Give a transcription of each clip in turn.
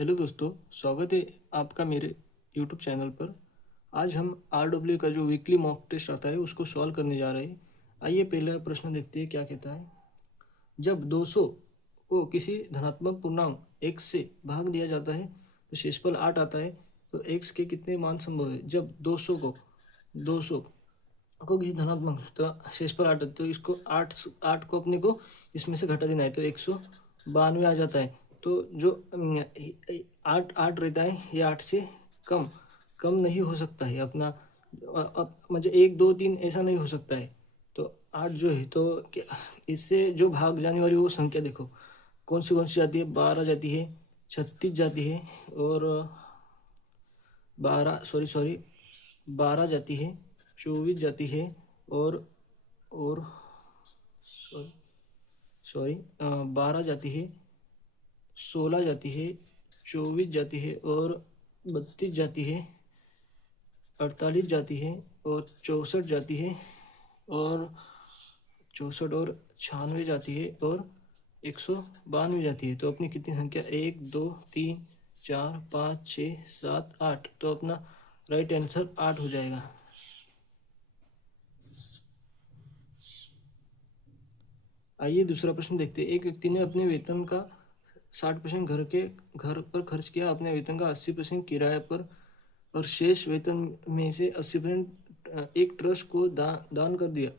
Hello दोस्तों, स्वागत है आपका मेरे यूट्यूब चैनल पर। आज हम RW का जो वीकली मॉक टेस्ट आता है उसको सॉल्व करने जा रहे हैं। आइए पहला प्रश्न देखते हैं क्या कहता है। जब 200 को किसी धनात्मक पूर्णांक x से भाग दिया जाता है तो शेषफल 8 आता है। तो x के कितने मान संभव है। जब 200 को किसी धनात्मक तो शेषफल 8 है, तो इसको 8 को अपने को इसमें से घटा देना है तो 192 आ जाता है। तो जो 8 रहता है ये 8 से कम कम नहीं हो सकता है अपना। अब मुझे 1 2 3 ऐसा नहीं हो सकता है। तो 8 जो है तो इससे जो भाग जाने वाली वो संख्या देखो कौन सी जाती है। 12 जाती है, 36 जाती है और 12 जाती है, 24 जाती है और सॉरी सॉरी 12 जाती है, 16 जाती है, 24 जाती है और 32 जाती है, 48 जाती है और 64 जाती है और 64 और 96 जाती है और 192 जाती है। तो अपनी कितनी संख्या 1 2 3 4 5 6 7 8। तो अपना राइट आंसर 8 हो जाएगा। आइए दूसरा प्रश्न देखते हैं। एक व्यक्ति ने अपने वेतन का 60% घर पर खर्च किया, अपने वेतन का 80% किराए पर और शेष वेतन में से 80% एक ट्रस्ट को दान कर दिया।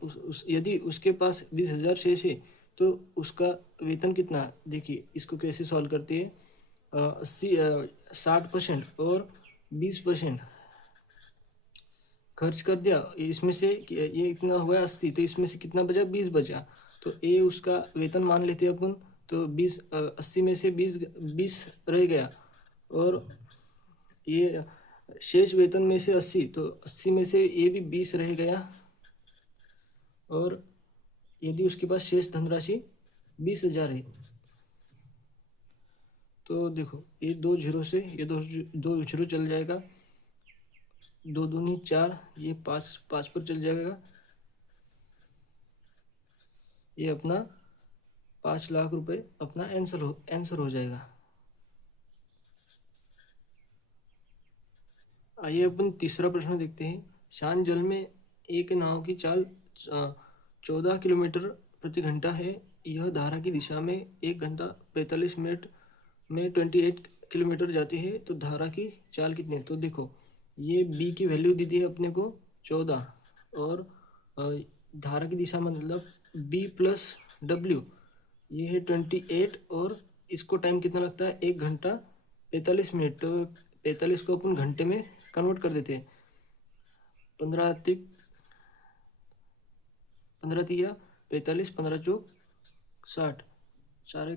यदि उसके पास 20,000 शेष है तो उसका वेतन कितना। देखिए इसको कैसे सॉल्व करते हैं। 60% और 20% खर्च कर दिया, इसमें से ये इतना हो गया 80, तो इसमें से कितना बचा 20 बचा। तो ये उसका वेतन मान लेते हैं अपन। तो 20 80 में से 20 रह गया और ये शेष वेतन में से 80, तो 80 में से ये भी 20 रह गया। और यदि उसके पास शेष धनराशि 20,000 है तो देखो ये 2 जीरो से ये दो जीरो चल जाएगा, 2 दूनी 4, ये 5 पर चल जाएगा। ये अपना 5 लाख रुपए अपना आंसर हो जाएगा। आइए अपन तीसरा प्रश्न देखते हैं। शांत जल में एक नाव की चाल 14 किलोमीटर प्रति घंटा है। यह धारा की दिशा में 1 घंटा 45 मिनट में 28 किलोमीटर जाती है। तो धारा की चाल कितनी है। तो देखो ये बी की वैल्यू दी थी अपने को 14 और धारा की दिशा मतलब बी प्लस डब्ल्यू ये है 28 और इसको टाइम कितना लगता है 1 घंटा 45 मिनट। तो 45 को अपन घंटे में कन्वर्ट कर देते हैं। 15 तिया 45, 15 चौक 60, 4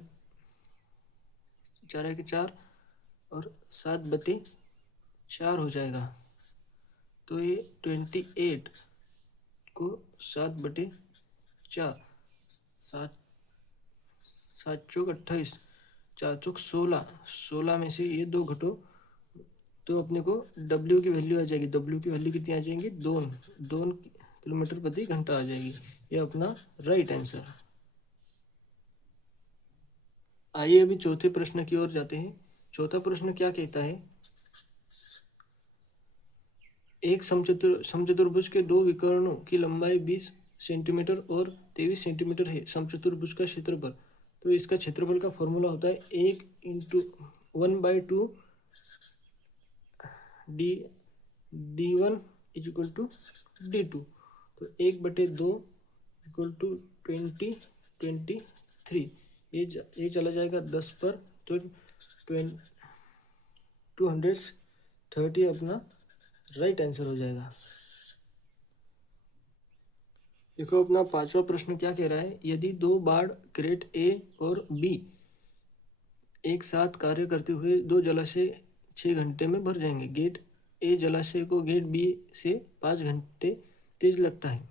और 7/4 हो जाएगा। तो ये 28 को 7/4, 7 चौक 28, 4 चौक 16 में से ये 2 घटो तो अपने को W की वैल्यू आ जाएगी। W की वैल्यू कितनी आ जाएंगी 2 किलोमीटर प्रति घंटा आ जाएगी। ये अपना राइट आंसर। आइए अभी चौथे प्रश्न की ओर जाते हैं। चौथा प्रश्न क्या कहता है। एक समचतुर्भुज के दो विकर्णों की लंबाई 20 सेंटीमीटर और 23 सेंटीमीटर है। समचतुर्भुज का क्षेत्रफल, तो इसका क्षेत्रफल का फॉर्मूला होता है 1/2 D1 इक्वल टू D2। तो 1/2 इक्वल टू 20/23। ये चला जाएगा 10 पर तो 230 अपना राइट आंसर हो जाएगा। देखो अपना पांचवा प्रश्न क्या कह रहा है। यदि 2 बाढ़ ग्रेड ए और बी एक साथ कार्य करते हुए 2 जलाशय 6 घंटे में भर जाएंगे। गेट ए जलाशय को गेट बी से 5 घंटे तेज लगता है।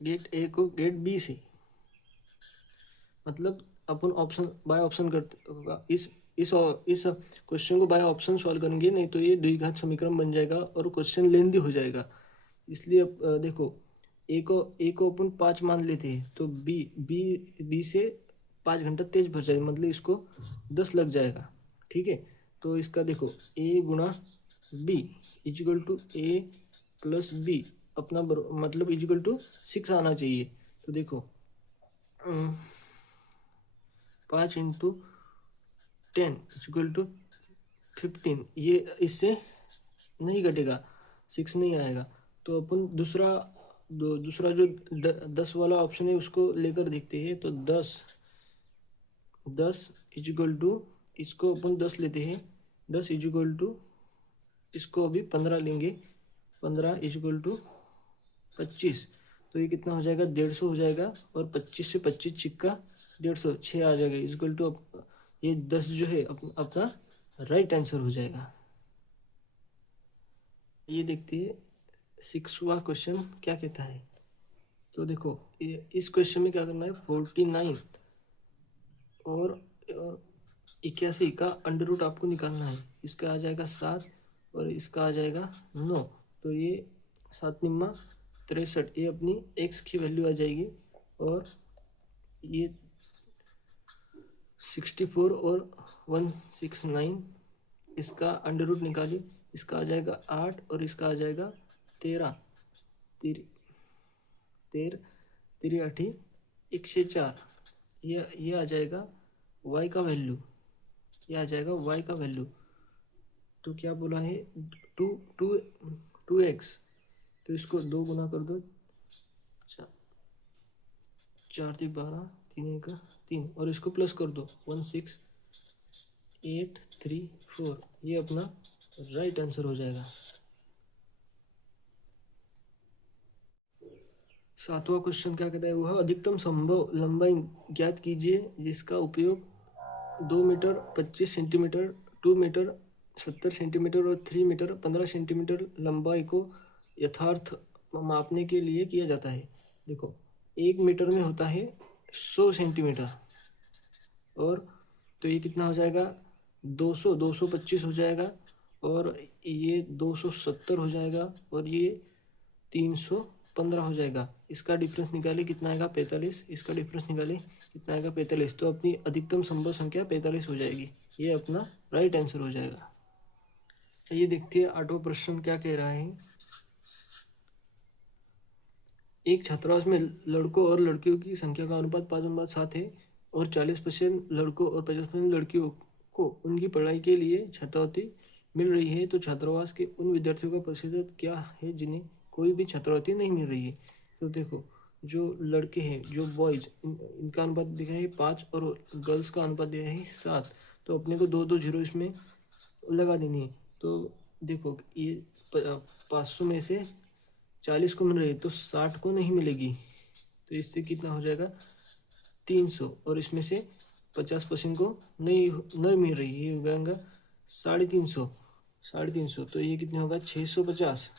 गेट ए को गेट बी से, मतलब अपन ऑप्शन बाय ऑप्शन करते होगा। इस क्वेश्चन को बाय ऑप्शन सॉल्व करेंगे, नहीं तो ये द्विघात समीकरण बन जाएगा और क्वेश्चन लेंदी हो जाएगा। इसलिए अब देखो ए को अपन 5 मान लेते हैं तो बी से 5 घंटा तेज भर जाएगा, मतलब इसको 10 लग जाएगा। ठीक है। तो इसका देखो ए गुणा B equal to A plus B अपना मतलब इजिकल टू 6 आना चाहिए। तो देखो 5 × 10 इजिकल टू 15, ये इससे नहीं घटेगा, 6 नहीं आएगा। तो अपन दूसरा जो 10 वाला ऑप्शन है उसको लेकर देखते हैं। तो 10 इजिकल टू, इसको अपन 10 लेते हैं, 10 इजिकल टू, इसको अभी 15 लेंगे, 15 इजिकल टू 25। तो ये कितना हो जाएगा, 150 हो जाएगा। और 25 से 25 छिक्का 150, 6 आ जाएगा इजिकल टू। ये 10 जो है अपना राइट आंसर हो जाएगा। ये देखते हैं 6वां क्वेश्चन क्या कहता है। तो देखो इस क्वेश्चन में क्या करना है, 49 और 81 का अंडर रूट आपको निकालना है। इसका आ जाएगा 7 और इसका आ जाएगा 9। तो ये 7 निम्मा 63, ये अपनी एक्स की वैल्यू आ जाएगी। और ये 64 और 169, इसका अंडर रूट निकालिए, इसका आ जाएगा 8 और इसका आ जाएगा 13, 13 104। ये आ जाएगा y का वैल्यू, ये आ जाएगा y का वैल्यू। तो क्या बोला है, 2x। तो इसको 2 गुना कर दो, 4 3 12, 3 1 3, और इसको प्लस कर दो 16834। ये अपना राइट आंसर हो जाएगा। 7वां क्वेश्चन क्या कहता है, वह अधिकतम संभव लंबाई ज्ञात कीजिए जिसका उपयोग 2 मीटर 25 सेंटीमीटर, 2 मीटर 70 सेंटीमीटर और 3 मीटर 15 सेंटीमीटर लंबाई को यथार्थ मापने के लिए किया जाता है। देखो 1 मीटर में होता है 100 सेंटीमीटर, और तो ये कितना हो जाएगा, 225 हो जाएगा, और ये 270 हो जाएगा, और ये 315 हो जाएगा। इसका डिफरेंस निकाले कितना आएगा, 45। इसका डिफरेंस निकाले कितना आएगा, 45। तो अपनी अधिकतम संभव संख्या 45 हो जाएगी। ये अपना राइट आंसर हो जाएगा। ये देखते हैं 8वां प्रश्न क्या कह रहा है। एक छात्रावास में लड़कों और लड़कियों की संख्या का अनुपात 5:7 है, और 40% लड़कों और 50% लड़कियों को उनकी पढ़ाई के लिए छात्रवृत्ति मिल रही है। तो छात्रावास के उन विद्यार्थियों का प्रतिशत क्या है जिन्हें कोई भी छात्रवृत्ति नहीं मिल रही है। तो देखो जो लड़के हैं, जो बॉयज, इनका अनुपात दिया है 5 और गर्ल्स का अनुपात दिया है 7। तो अपने को 2 जीरो इसमें लगा देनी है। तो देखो ये 500 में से 40 को मिल रही है, तो 60 को नहीं मिलेगी। तो इससे कितना हो जाएगा, 300, और इसमें से 50% को नहीं मिल रही है, ये हो जाएगा 350। तो ये कितने होगा, 650।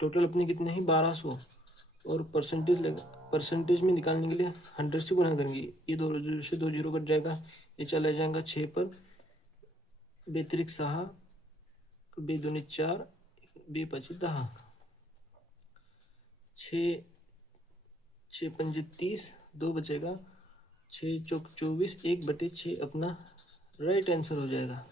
टोटल अपने कितने हैं, 1200। और परसेंटेज में निकालने के लिए 100 से गुणा करेंगे। ये 2 जीरो से 2 जीरो कट जाएगा, ये चला जाएगा 6 पर, 2 6, 2 दूनी 4, 2 5 10, 6 पंजे 30, 2 बचेगा, 6 चौक 24, 1/6 अपना राइट आंसर हो जाएगा।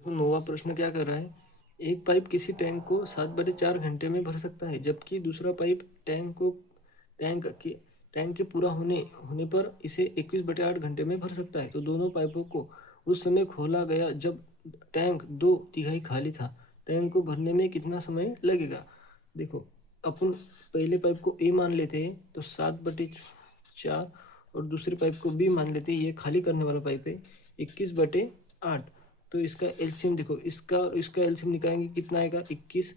9वां प्रश्न क्या कर रहा है, एक पाइप किसी टैंक को 7/4 घंटे में भर सकता है, जबकि दूसरा पाइप टैंक के पूरा होने पर इसे 21/8 घंटे में भर सकता है। तो दोनों पाइपों को उस समय खोला गया जब टैंक 2/3 खाली था। टैंक को भरने में कितना समय लगेगा। देखो अपन पहले पाइप को ए मान लेते हैं, तो 7/4, और दूसरे पाइप को बी मान लेते हैं, ये खाली करने वाला पाइप है, 21/8। तो इसका एलसीएम देखो, इसका एलसीएम निकालेंगे, कितना आएगा, 21।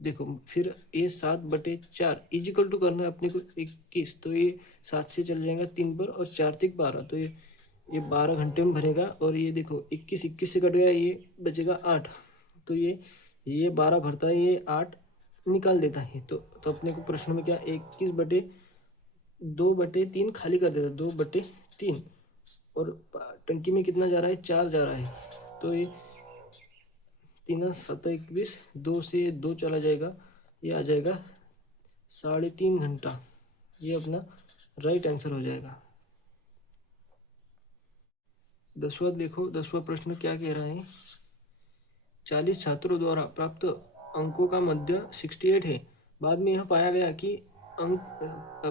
देखो फिर ये 7/4 इजिकल टू करना है अपने को 21। तो ये 7 से चल जाएगा 3 पर, और 4 3 12, तो ये 12 घंटे में भरेगा। और ये देखो 21 से कट गया, ये बचेगा 8। तो ये 12 भरता है, ये 8 निकाल देता है। तो अपने को प्रश्न में क्या, 21/2/3 खाली कर देता है, 2/3। और टंकी में कितना जा रहा है, 4 जा रहा है। तो ये 3 7 21, 2 से 2 चला जाएगा, ये आ जाएगा 3.5 घंटा। ये अपना राइट आंसर हो जाएगा। 10वां प्रश्न क्या कह रहा है। 40 छात्रों द्वारा प्राप्त अंकों का मध्य 68 है। बाद में यह पाया गया कि अंक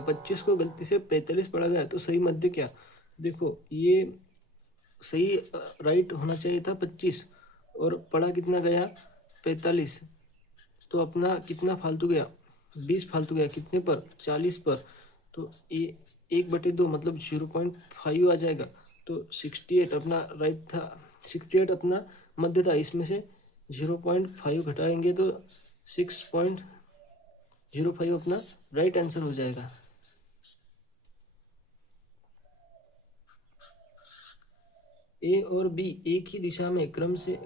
25 को गलती से 45 पढ़ा गया, तो सही मध्य क्या। देखो ये सही राइट होना चाहिए था 25, और पढ़ा कितना गया 45, तो अपना कितना फालतू गया 20 फालतू गया, कितने पर 40 पर, तो ये 1/2 मतलब 0.5 आ जाएगा। तो 68 अपना राइट था, 68 अपना मध्य था, इसमें से 0.5 घटाएंगे तो 6.05 अपना राइट आंसर हो जाएगा। ए और बी एक ही दिशा में क्रम से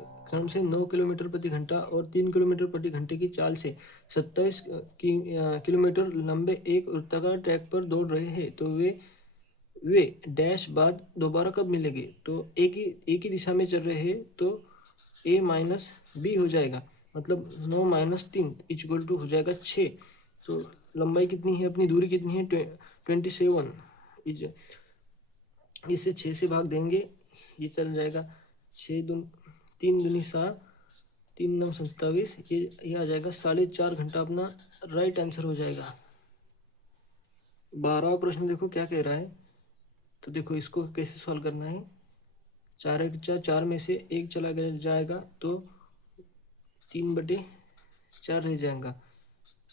9 किलोमीटर प्रति घंटा और 3 किलोमीटर प्रति घंटे की चाल से 27 किलोमीटर लंबे एक वृत्ताकार ट्रैक पर दौड़ रहे हैं, तो वे डैश बाद दोबारा कब मिलेंगे। तो एक ही दिशा में चल रहे हैं, तो ए माइनस बी हो जाएगा, मतलब 9 माइनस 3 इक्वल टू हो जाएगा 6। तो लंबाई कितनी है, अपनी दूरी कितनी है 27, इसे 6 से भाग देंगे, ये चल जाएगा 3 दूनी 7, 3 9 27, ये आ जाएगा 4.5 घंटा अपना राइट आंसर हो जाएगा। 12वां प्रश्न देखो क्या कह रहा है। तो देखो इसको कैसे सॉल्व करना है। 4 में से 1 चला जाएगा, तो 3/4 रह जाएगा,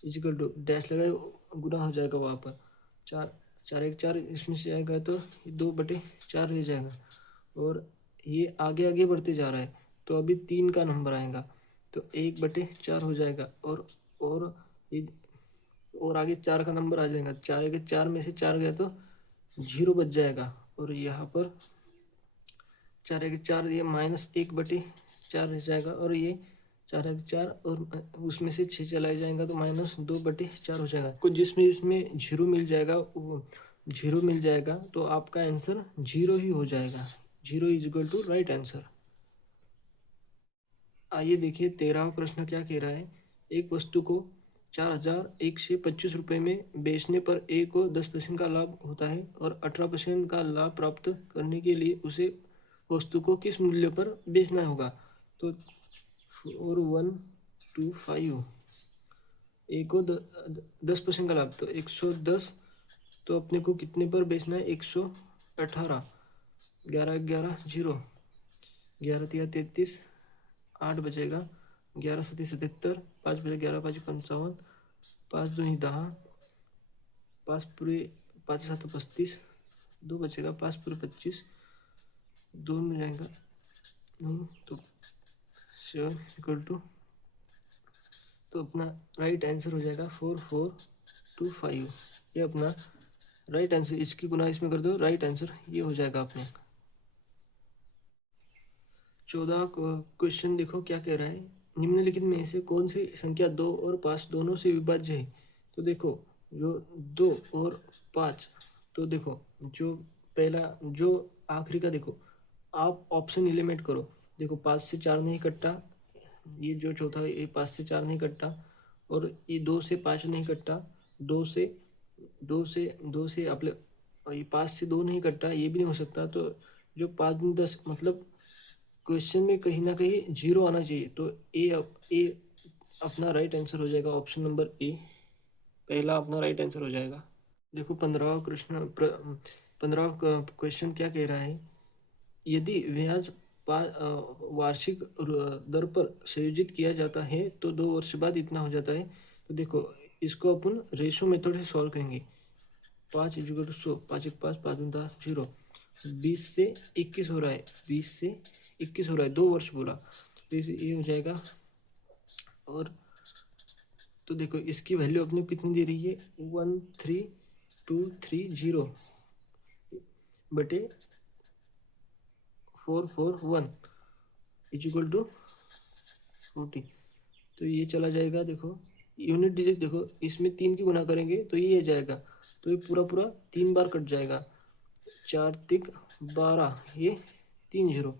इक्वल टू डैश लगाए गुना हो जाएगा वहाँ पर, 4 इसमें से आएगा, तो 2/4 रह जाएगा, और ये आगे आगे बढ़ते जा रहा है, तो अभी 3 का नंबर आएगा, तो 1/4 हो जाएगा, और ये और आगे 4 का नंबर आ जाएगा, 4 में से 4 गया तो 0 बच जाएगा, और यहाँ पर 4 ये -1/4 रह जाएगा, और ये 4 और उसमें से 6 चला जाएगा, तो -2/4 हो जाएगा। कुछ जिसमें इसमें 0 मिल जाएगा, वो 0 मिल जाएगा, तो आपका आंसर 0 ही हो जाएगा। 0 is equal to right answer. आइए देखिए 13वां प्रश्न क्या कह रहा है। एक वस्तु को 4,125 रुपये में बेचने पर ए को 10% का लाभ होता है, और 18% का लाभ प्राप्त करने के लिए उसे वस्तु को किस मूल्य पर बेचना होगा। तो 4125, ए को 10% का लाभ, तो 110, तो अपने को कितने पर बेचना है 118, 11 11 0, 11 3 33, 8 बचेगा, 11 7 77, 5 बचे, 11 5 55, 5 2 10, 5 पूरे 5 7 35, 2 बचेगा, 5 पूरे 25, 2 में जाएगा नहीं, तो 7 इक्वल टू, तो अपना राइट आंसर हो जाएगा 4425। ये अपना राइट आंसर, इसकी गुना इसमें कर दो, राइट आंसर ये हो जाएगा अपने। 14 क्वेश्चन देखो क्या कह रहा है। निम्नलिखित में से कौन सी संख्या 2 और 5 दोनों से विभाज्य है। तो देखो जो 2 और 5, तो देखो जो पहला जो आखिरी का, देखो आप ऑप्शन एलिमिनेट करो। देखो 5 से 4 नहीं कटता, ये जो चौथा है ये 5 से 4 नहीं कटता, और ये 2 से 5 नहीं कटता, 2 से आपले, और ये 5 से 2 नहीं कटता, ये भी नहीं हो सकता। तो जो 5 दूनी 10, मतलब क्वेश्चन में कहीं ना कहीं 0 आना चाहिए, तो ए अपना राइट आंसर हो जाएगा, ऑप्शन नंबर ए पहला अपना राइट आंसर हो जाएगा। देखो 15वां क्वेश्चन क्या कह रहा है। यदि ब्याज वार्षिक दर पर संयोजित किया जाता है, तो 2 वर्ष बाद इतना हो जाता है। तो देखो इसको अपन रेशो मेथड से सॉल्व करेंगे। 5 इक्वल टू 100, 5 1 5 5 10 0, 20 से 21 हो रहा है, 20 से 21 हो रहा है, 2 वर्ष बोला, तो ये हो जाएगा। और तो देखो इसकी वैल्यू अपने कितनी दे रही है 13230 बटे 441 इक्वल टू 40, तो ये चला जाएगा। देखो यूनिट डिजिट, देखो इसमें 3 की गुना करेंगे तो ये आ जाएगा, तो ये पूरा 3 बार कट जाएगा, 4 तिक 12, ये 3 0,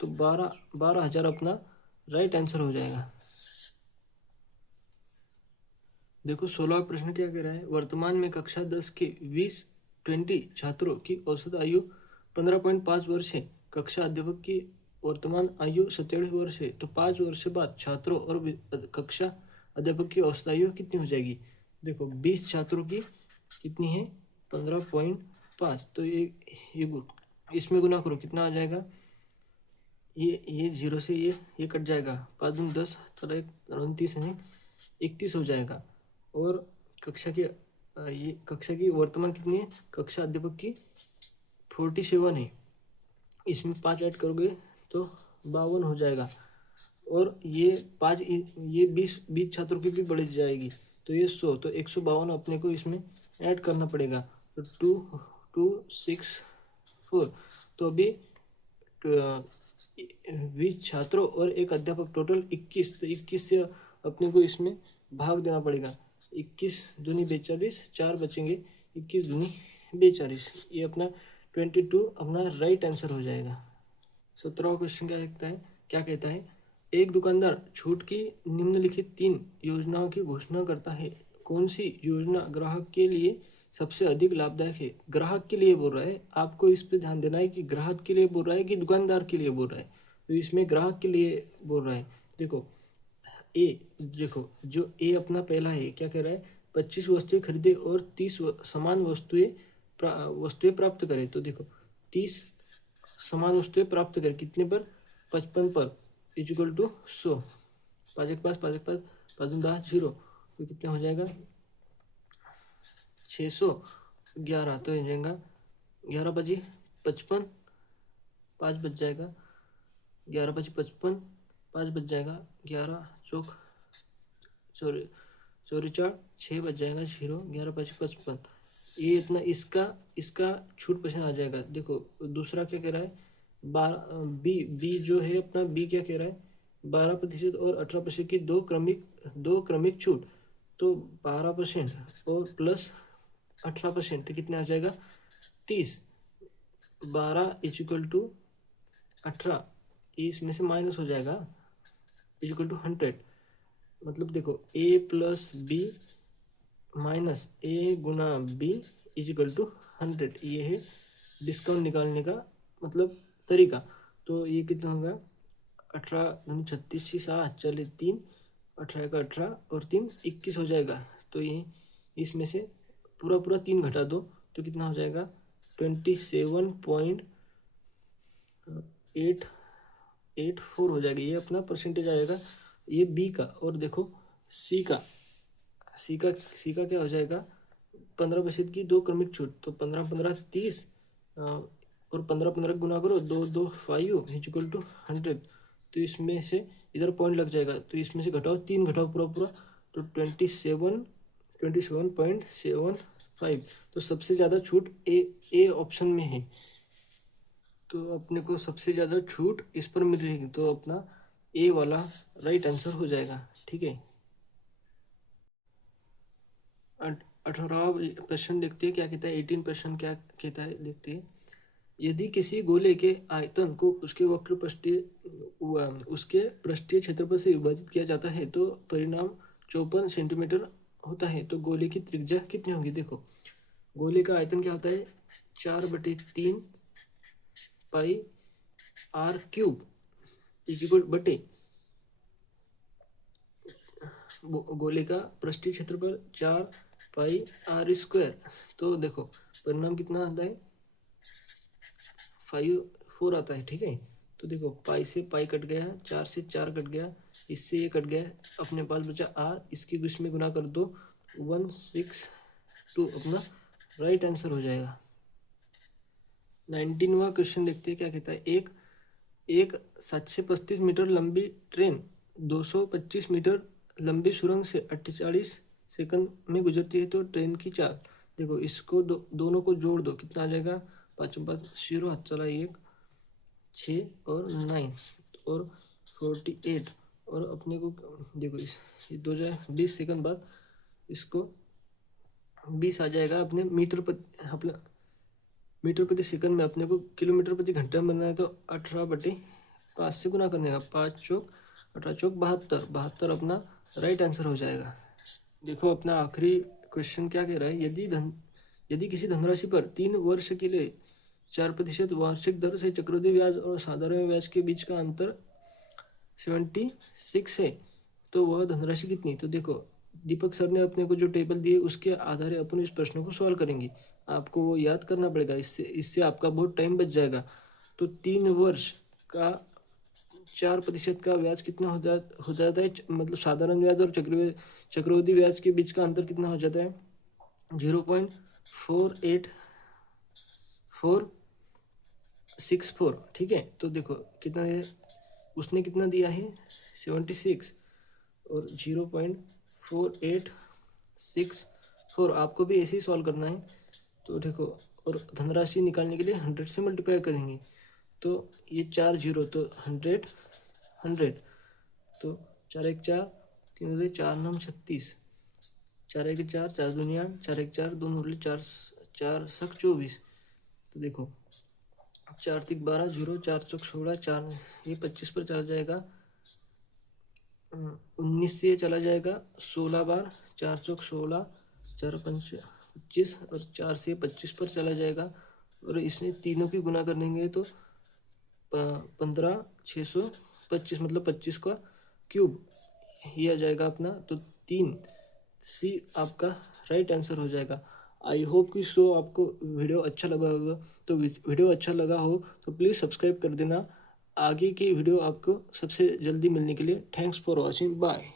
तो 12,000 अपना राइट आंसर हो जाएगा। देखो 16वां प्रश्न क्या कह रहा है। वर्तमान में कक्षा 10 के 20 छात्रों की औसत आयु 15.5 वर्ष है। कक्षा अध्यापक की वर्तमान आयु 27 वर्ष है, तो 5 वर्ष बाद छात्रों और कक्षा अध्यापक की औसत आयु कितनी हो जाएगी? देखो 20 छात्रों की कितनी है? 15.5। तो इसमें गुना करो, कितना आ जाएगा? ये 0 से ये कट जाएगा, 5 दूनी 10, चलो 29 है, 31 हो जाएगा। और ये कक्षा की वर्तमान कितनी है? कक्षा अध्यापक की 47 है, इसमें 5 ऐड करोगे तो 52 हो जाएगा। और ये 20 छात्रों की भी बढ़ जाएगी, तो ये 100, तो 152 अपने को इसमें ऐड करना पड़ेगा। तो 264, तो अभी 20 छात्रों और एक अध्यापक, टोटल 21। तो 21 से अपने को इसमें भाग देना पड़ेगा। 21 दूनी 42, 4 बचेंगे, 21 दूनी 42, ये अपना 22 अपना राइट आंसर हो जाएगा। 17वां क्वेश्चन क्या कहता है? एक दुकानदार छूट की निम्नलिखित 3 योजनाओं की घोषणा करता है, कौन सी योजना ग्राहक के लिए सबसे अधिक लाभदायक है? ग्राहक के लिए बोल रहा है, आपको इस पे ध्यान देना है कि ग्राहक के लिए बोल रहा है कि दुकानदार के लिए बोल रहा है। तो इसमें ग्राहक के लिए बोल रहा है। देखो जो ए अपना पहला है, क्या कह रहा है? 25 वस्तुएं खरीदे और 30 समान वस्तुएं प्राप्त करे। तो देखो 30 समान वस्तुएं प्राप्त करे, कितने पर? 55 पर, इक्वल टू 100। 5 एक 5, 5 एक 5, 5 दूनी 10, 0, तो कितना हो जाएगा? 611। तो हो जाएगा 11 बजी 55, 5 बच जाएगा, 11 बजी 55, 5 बच जाएगा, 11 चौक चौरी 4 6 बच जाएगा, 0, 11 बजी 55। ये इतना इसका छूट परसेंट आ जाएगा। देखो दूसरा क्या कह रहा है? बी जो है अपना, बी क्या कह रहा है? 12% और 18% की दो क्रमिक छूट। तो 12% और प्लस 18%, तो कितना आ जाएगा? 30। 12 इक्वल टू 18, इसमें से माइनस हो जाएगा, इक्वल टू 100। मतलब देखो A plus B minus A गुना बी इक्वल टू 100, ये है डिस्काउंट निकालने का मतलब तरीका। तो ये कितना होगा? 18 36 7 चले 3, 18 का 18 और 3 21 हो जाएगा। तो ये इसमें से पूरा 3 घटा दो, तो कितना हो जाएगा? 27.884 हो जाएगा, ये अपना परसेंटेज आएगा, ये बी का। और देखो सी का क्या हो जाएगा? 15% की दो क्रमिक छूट। तो 15 15 30 और 15 15 गुना करो, 2 2 5 इक्वल टू 100। तो इसमें से इधर पॉइंट लग जाएगा, तो इसमें से घटाओ, 3 घटाओ पूरा, तो 27.75। तो सबसे ज़्यादा छूट ए ऑप्शन में है, तो अपने को सबसे ज़्यादा छूट इस पर मिल रही है, तो अपना ए वाला राइट आंसर हो जाएगा। ठीक है। 18वां प्रश्न देखते हैं क्या कहता है। 18 प्रश्न क्या कहता है देखते हैं। यदि किसी गोले के आयतन को उसके पृष्ठीय क्षेत्रफल से विभाजित किया जाता है तो परिणाम 54 सेंटीमीटर होता है, तो गोले की त्रिज्या कितनी होगी? देखो गोले का आयतन क्या होता है? 4/3 पाई आर क्यूब इक्वल बटे गोले का पृष्ठीय क्षेत्रफल 4 पाई आर स्क्वायर। तो देखो परिणाम कितना आता है? 4 आता है। ठीक है, तो देखो पाई से पाई कट गया, 4 से 4 कट गया, इससे ये कट गया, अपने पास बचा आर, इसकी इसमें गुना कर दो, 162 अपना राइट आंसर हो जाएगा। 19वां क्वेश्चन देखते हैं क्या कहता है। एक 735 मीटर लंबी ट्रेन 225 मीटर लंबी सुरंग से 48 सेकंड में गुजरती है, तो ट्रेन की चाल। देखो इसको दोनों को जोड़ दो, कितना आ जाएगा? 5 5 0 हाथ चला 1 6 और 9 और 48, और अपने को देखो ये 20 सेकंड बाद इसको 20 आ जाएगा। अपने मीटर प्रति सेकंड में अपने को किलोमीटर प्रति घंटा में बनना है, तो 18/5 से गुना करने का, 5 चौक 18 चौक 72, 72 अपना राइट आंसर हो जाएगा। देखो अपना आखिरी क्वेश्चन क्या कह रहा है। यदि किसी धनराशि पर 3 वर्ष के लिए 4% वार्षिक दर से चक्रवृद्धि ब्याज और साधारण ब्याज के बीच का अंतर 76 है, तो वह धनराशि कितनी। तो देखो दीपक सर ने अपने को जो टेबल दिए उसके आधार अपन इस प्रश्न को सॉल्व करेंगे। आपको वो याद करना पड़ेगा, इससे आपका बहुत टाइम बच जाएगा। तो 3 वर्ष का 4% का ब्याज कितना हो जाता है, मतलब साधारण ब्याज और चक्रवृद्धि ब्याज के बीच का अंतर कितना हो जाता है, 0.4864। ठीक है, तो देखो कितना है, उसने कितना दिया है 76 और 0.4864। आपको भी ऐसे ही सॉल्व करना है। तो देखो, और धनराशि निकालने के लिए 100 से मल्टीप्लाई करेंगे, तो ये 4 जीरो, तो 100 100, तो 4 1 4, 3 2 4 9 36, 4 1 4, 4 दूनी 8, 4 1 4, 2 उरले 4 4 सक 24। तो देखो 4 3 12, 0 4 चौक 16, 4 ये 25 पर चला जाएगा, 19 से चला जाएगा 16 बार, 4 चौक 16, 4 5 25 और 4 से 25 पर चला जाएगा। और इसमें तीनों की गुना करेंगे तो 15,625, मतलब 25 का क्यूब ये आ जाएगा अपना। तो 3C आपका राइट आंसर हो जाएगा। आई होप कि इसको आपको वीडियो अच्छा लगा होगा। तो वीडियो अच्छा लगा हो तो प्लीज़ सब्सक्राइब कर देना। आगे की वीडियो आपको सबसे जल्दी मिलने के लिए थैंक्स फॉर वॉचिंग, बाय।